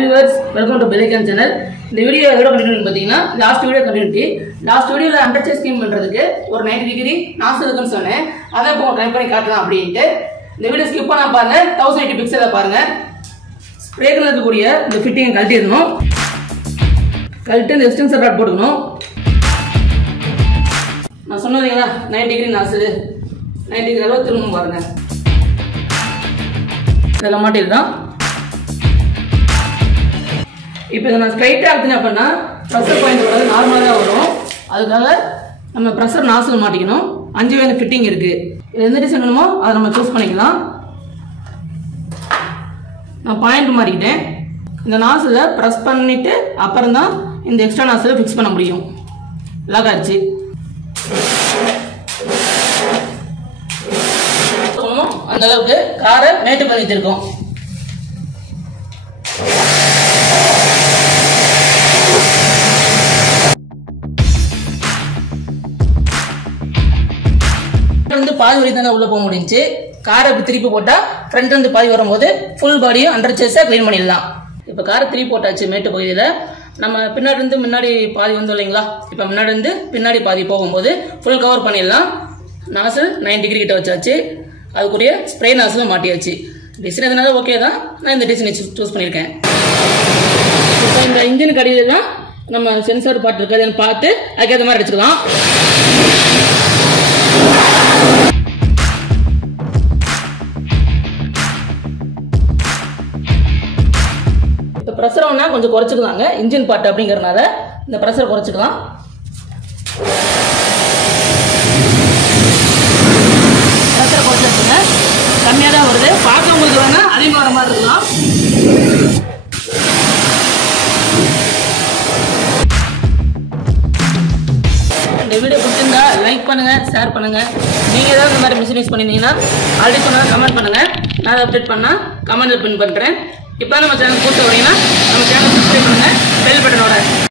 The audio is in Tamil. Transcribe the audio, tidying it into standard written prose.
viewers, welcome to Bellican channel. இந்த வீடியோ எதோட கண்டினியூ பாத்தீங்கன்னா லாஸ்ட் வீடியோ கண்டினியூட்டி. லாஸ்ட் வீடியோல அண்டர் சேஸ் ஸ்கீம் பண்றதுக்கு ஒரு 90 டிகிரி நாசல் இருக்குன்னு சொன்னேன். அதை இப்போ ட்ரை பண்ணி காட்டலாம் அப்படின்ட்டு இந்த வீடியோ ஸ்கிப் பண்ணாம பாருங்க. 1080 பிக்சலை பாருங்க. ஸ்ப்ரேக்கர்ல இருக்கக்கூடிய இந்த ஃபிட்டிங் கழட்டிடணும். கழட்டி இந்த எக்ஸ்டென்சர் ராட் போட்டுக்கணும். நான் சொன்னீங்களா 90 டிகிரி நாசல் 90 டிகிரி அளவு திரும்பவும் பாருங்க. இதெல்லாம் மாட்டிடலாம். இப்போ இதை நான் ஸ்ட்ரைட்டாக எடுத்தேன் அப்படின்னா ப்ரெஷர் பாயிண்ட் வராது, நார்மலாக தான் வரும். அதுக்காக நம்ம ப்ரெஷர் நாசல் மாட்டிக்கணும். 5 வகையான ஃபிட்டிங் இருக்குது. இது எந்த டிசைன் வேணுமோ அதை நம்ம சூஸ் பண்ணிக்கலாம். நான் பாயிண்ட் மாட்டிக்கிட்டேன். இந்த நாசலை ப்ரெஸ் பண்ணிவிட்டு அப்புறம் தான் இந்த எக்ஸ்ட்ரா நாசலை ஃபிக்ஸ் பண்ண முடியும். லாக் ஆச்சு. அந்த அளவுக்கு காரை மேட்டு பண்ணி வச்சிருக்கோம். பாதி வழி தானே உள்ள போக முடிஞ்சு. காரை திருப்பி போட்டா ஃப்ரண்ட் இருந்து பாதி வரும்போது ஃபுல் பாடியும் அண்டர் சேஸை கிளீன் பண்ணிடலாம். இப்போ காரை திருப்பி போட்டாச்சு. மேட்டு பகுதியில் நம்ம பின்னாடி இருந்து முன்னாடி பாதி வந்து இல்லைங்களா, இப்போ முன்னாடி இருந்து பின்னாடி பாதி போகும்போது ஃபுல் கவர் பண்ணிடலாம். நாசல் 90 டிகிரி கிட்ட வச்சாச்சு. அதுக்குரிய ஸ்ப்ரே நாசலும் மாட்டியாச்சு. டிசைன் எதனால ஓகே தான், நான் இந்த டிசைனை சூஸ் பண்ணியிருக்கேன். இப்போ இந்த இன்ஜினுக்கு அடியில் தான் நம்ம சென்சார் பார்ட் இருக்காதுன்னு பார்த்து அதுக்கேற்ற மாதிரி அடிச்சுக்கலாம். இப்போ ப்ரெஷர் ஒன்றா கொஞ்சம் குறைச்சிக்கலாங்க. இன்ஜின் பார்ட் அப்படிங்கிறனால இந்த ப்ரெஷர் குறைச்சிக்கலாம். ப்ரெஷர் குறைச்சிருக்குங்க. கம்மியாக தான் வருது. பார்க்க உங்களுக்கு வேணால் அதிகமாக வர மாதிரி இருக்கலாம். இந்த வீடியோ பிடிச்சிருந்தா லைக் பண்ணுங்கள், ஷேர் பண்ணுங்கள். நீங்கள் ஏதாவது இந்த மாதிரி மிஷின் யூஸ் பண்ணியிருந்தீங்கன்னா ஆல்ரெடி சொன்னால் கமெண்ட் பண்ணுங்கள். நான் அதை அப்டேட் பண்ணால் கமெண்ட்டில் பின் பண்ணுறேன். இப்போ நம்ம சேனல் கூப்பிட்டு வரீங்கன்னா நம்ம சேனல் சப்ஸ்கிரைப் பண்ணுங்கள் பெல் பட்டனோட.